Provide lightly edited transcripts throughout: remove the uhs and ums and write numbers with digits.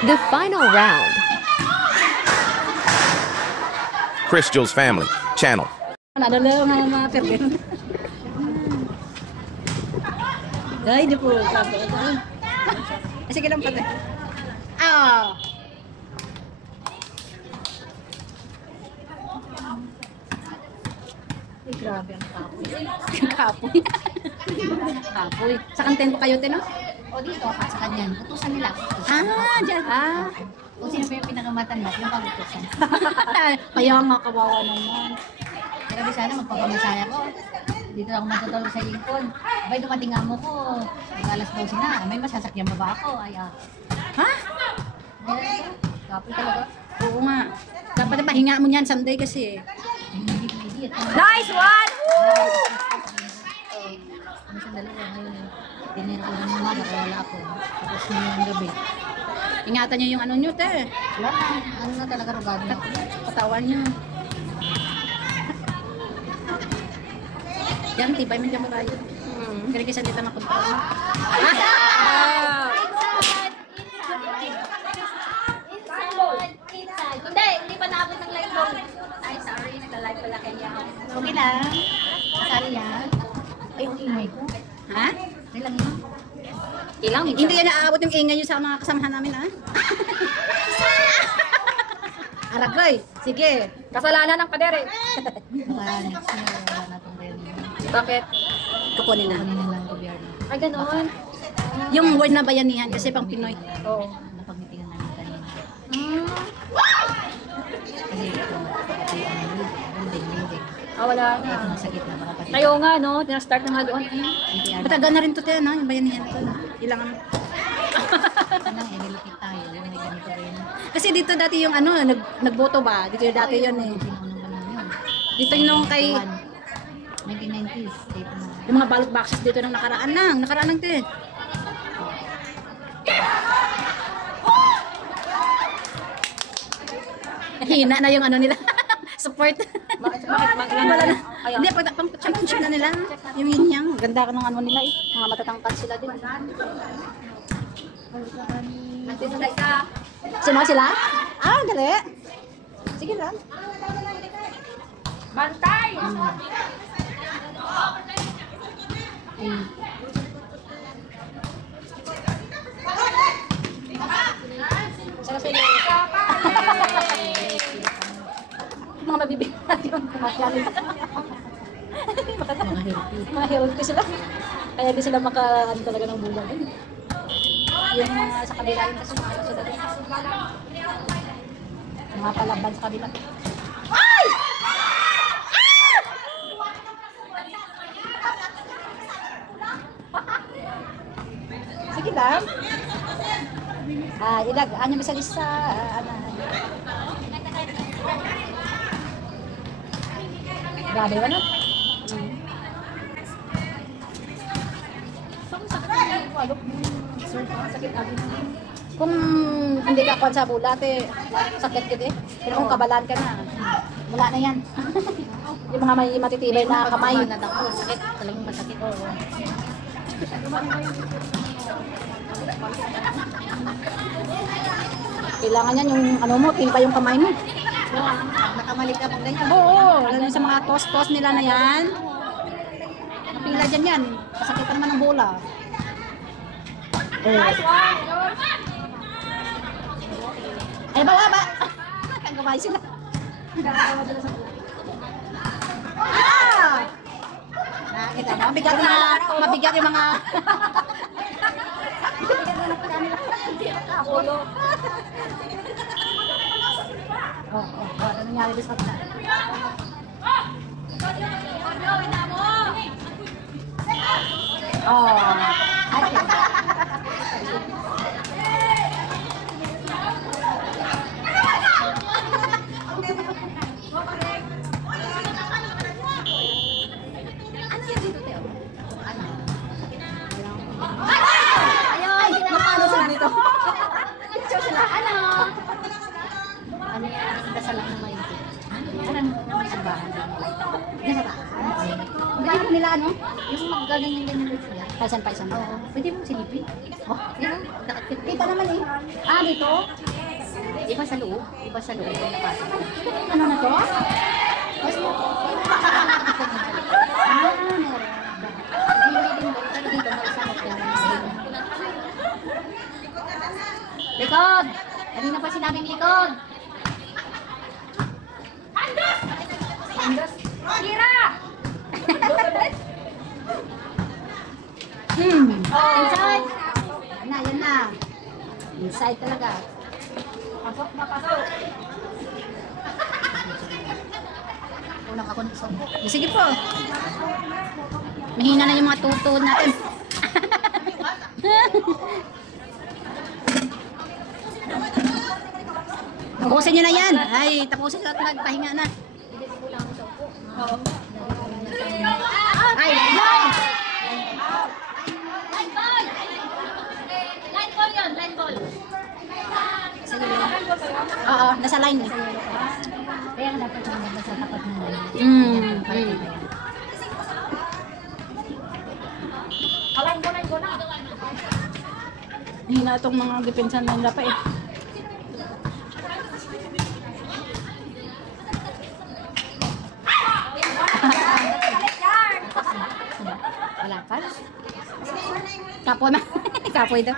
The final round. Chris Jules Family Channel. Ada lang mga pergen. Ay, di po. Sige lang pati. Ah. Ay, grabe ang kapoy. Kapoy. Kapoy. Sa kantin kayo, Tino? O dito, sa kanyan. Utusan nila. Dyan. Kung sino pa yung pinakamatanda, yung pag-utusan. Kaya nga, kawawa naman. Grabe sana, magpapamisaya ko. Dito ako matutulog sa lingkod. Abay, dumating amo ko. Mag-alas 12 na. May masasakyan ba ba ako? Ay, Ha? Kapoy talaga. Oo nga. Dapat pahinga mo niyan Sunday kasi. Nice one! Woo! Ano sandali lang ngayon. Tinira ko ng umaga, kaya wala ako. Tapos ngayong gabi. Ingatan niyo yung ano niyo, te. Wala na. Ano na talaga rugado na. Katawan niyo. Yan, tibay man dyan mabayo. Kaya kasi dito makontrol. Hindi pa naabot ng live mo. Ay, sorry. Nagla-live pala kaya. Okay lang. Masali yan. Ay, ang ingay ko. Ha? Okay lang yun. Ilang? Hindi yan naaabot yung ingay nyo sa mga kasamahan namin, ha? Aragoy, sige. Kasalanan ng kadere. Wala na itong gobyerno. Bakit? Kukunin na. Kunin nila ang gobyerno. Ay, ganoon. Yung word na bayanihan kasi pang Pinoy. Oo. Napagmitingan namin kanina. Hmm. Kasi ito, hindi. Wala na. Ito masakit na mga pati. Kayo nga, no? Tinastart na nga doon. Matagal na rin to, te, no? Yung bayanihan ko. Ilang ano. Anong inilipit tayo, may ganito rin. Kasi dito dati yung ano, nagboto ba? Dito yung dati yun eh. Sinunong ba namin yun? Dito yung kay, 1990s, dito na. yung mga ballot boxes dito nang nakaraan lang, te. Hina na yung ano nila. Support. Wala na. Hindi, pang championship na nila. Yung yun yang. Ganda ka ng ano nila eh. Mga matatangkad sila din. Sino sila? Dali. Sige lang. Bantay! Mga mabibigyan yung kumakyalin. Mga healthy. Mga healthy sila. Kaya di sila maka-ano talaga ng bulan. Yung mga sa kabila yung kasi mga sila din. Mga palaban sa kabila. Ay! Sige lang. Ilag, ano bisa lisa, grabe ba no? Kung hindi ka kwan sa bulat eh, sakit ka eh. Pero kung kabalan ka na, wala na yan. Yung mga may matitibay na kamay. Sakit, talagang masakit. Kailangan yan yung ano mo, tibay yung kamay mo. Nakamalik ka pag ganyan. Oo, lalo sa mga toss-toss nila na yan. Napila dyan yan. Kasakitan naman ng bola. Ay, ba? Kagabay sila. Nakita mo, mabigat yung mga... Ano nangyari din sa kapila? Napalo sila nito. Ano yan? Dasal lang ng maigi. Parang naman simbahan. Diyan sa taas. Ang galing nila, ano? Yung magaling yung ganyan sila. Paisan. Oo. Pwede mong silipin. Oh, yan. Kita naman eh. Ah, dito? Iba sa loob. Napasok. Ano na to? Likod! Kanina pa sinabing likod. Kira! Inside. Yan na. Inside talaga. Pasok na pasok. Unang ako ng soko. Sige po. Mahina na yung mga tutuod natin. Tapusin nyo na yan. Ay, tapusin at nagpahinga na. Ay, Line ball yun, line ball. oo, nasa line eh. Kaya dapat nasa tapat mo. Line ko na. Hina itong mga depensan nila pa eh. Wala pa. Kapo na. Kapoy daw.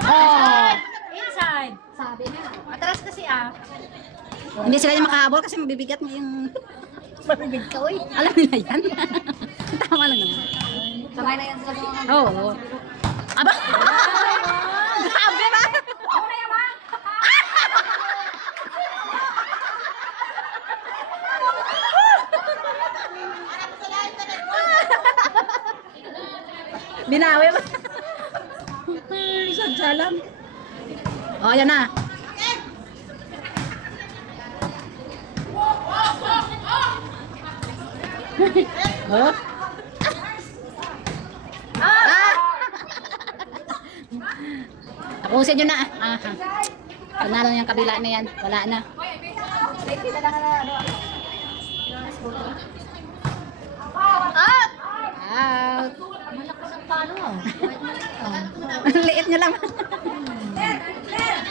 Oh! Inside. Sabi na. Atras kasi ah. Hindi sila yung makahabol kasi mabibigat mo yung... Mabibig ka, uy. Alam nila yan. Tama lang naman. Sabay na yan sa mga. Oo. Aba! Grabe ba? Binawi ba? Sadya lang. Oh, yan na. Oh. Ah! Tapusin nyo na. Panalo yung kabila na yan. Wala na. Out! Out! Malakas ang palo ah. Ang liit nyo lang.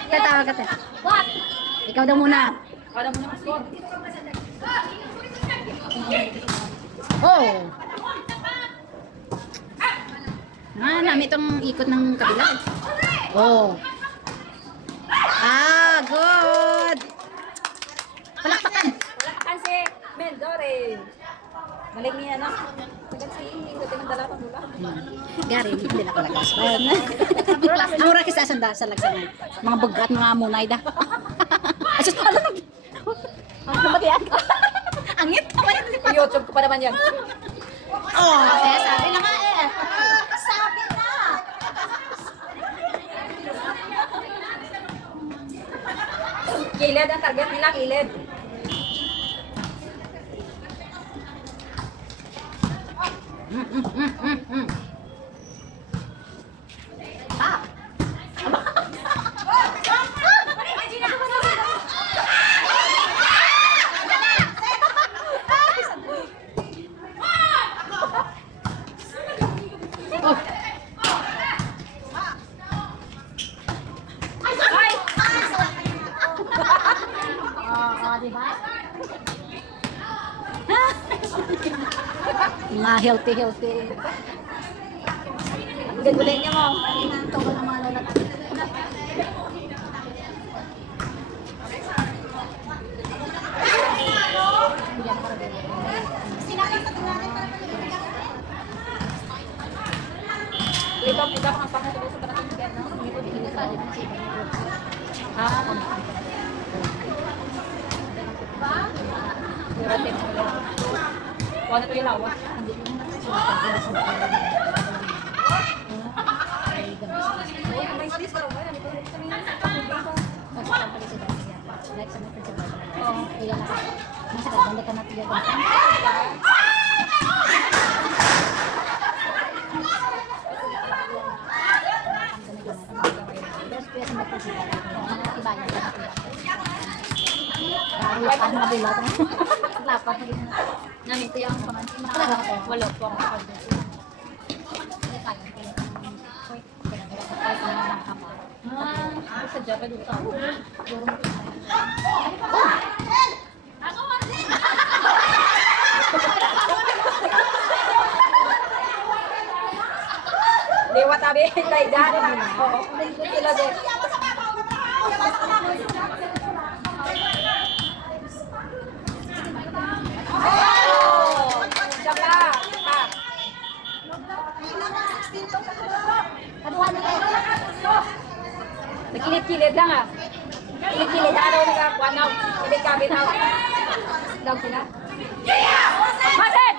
Tatawa ka. What? Ikaw daw muna. Wala mo na score. Oh! Nami itong ikot ng kabila. Oh! Ah, good! Palakpakan! Palakpakan si Mendore. Galing niya na. Sagad si Ikutin ng dalawa mula. Gary, hindi na kalagas. Ang mura kasi asanda sa lagsanan. Mga bugat, mga munay da. Asus, alam mo. Ano ba yan? Angit ka ba yan? YouTube ko pa naman yan. Oh, kaya sabi na nga eh. Sabi na. Kilid ang target nila, kilid. Mga healthy. Gagulit niya mo. Ito ko na mga lalaki. Ito, kita mga pangatulog sa panatong bigyan, no? Wala ito yung lawas. Iba Paano mabulat? Lapat na gina. Namito yung pangansin. Wala po ang kapag. Sa Java dito ako. Dewa tabi, tayo dyan. Oo, sila din. Siya pa. Nagkilit-kilit lang ah. Kilit-kilit. Ano nagkakuha na? Kilit-kabit na. Daw sila. Masin!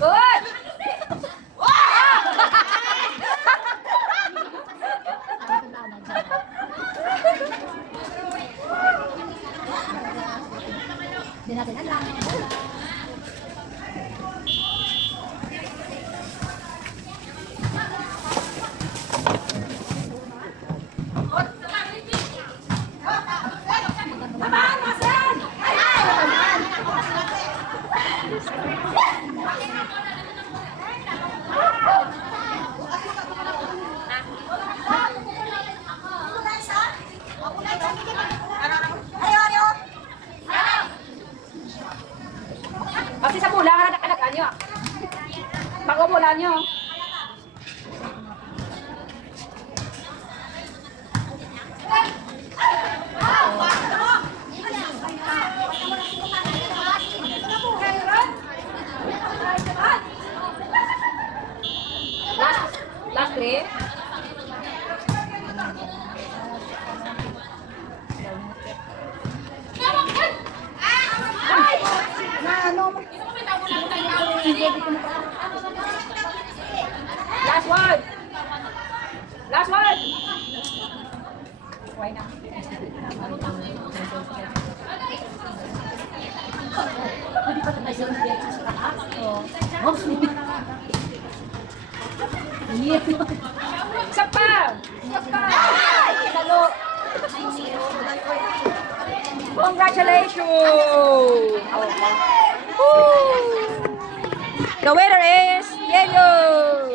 Good! Hindi natin alam. Kasi sa pula ka anak nyo. Bago pula nyo. Last three. Last one. Last one. Why not? Isa pa. Isa pa. Salo. Congratulations. The winner is Diego.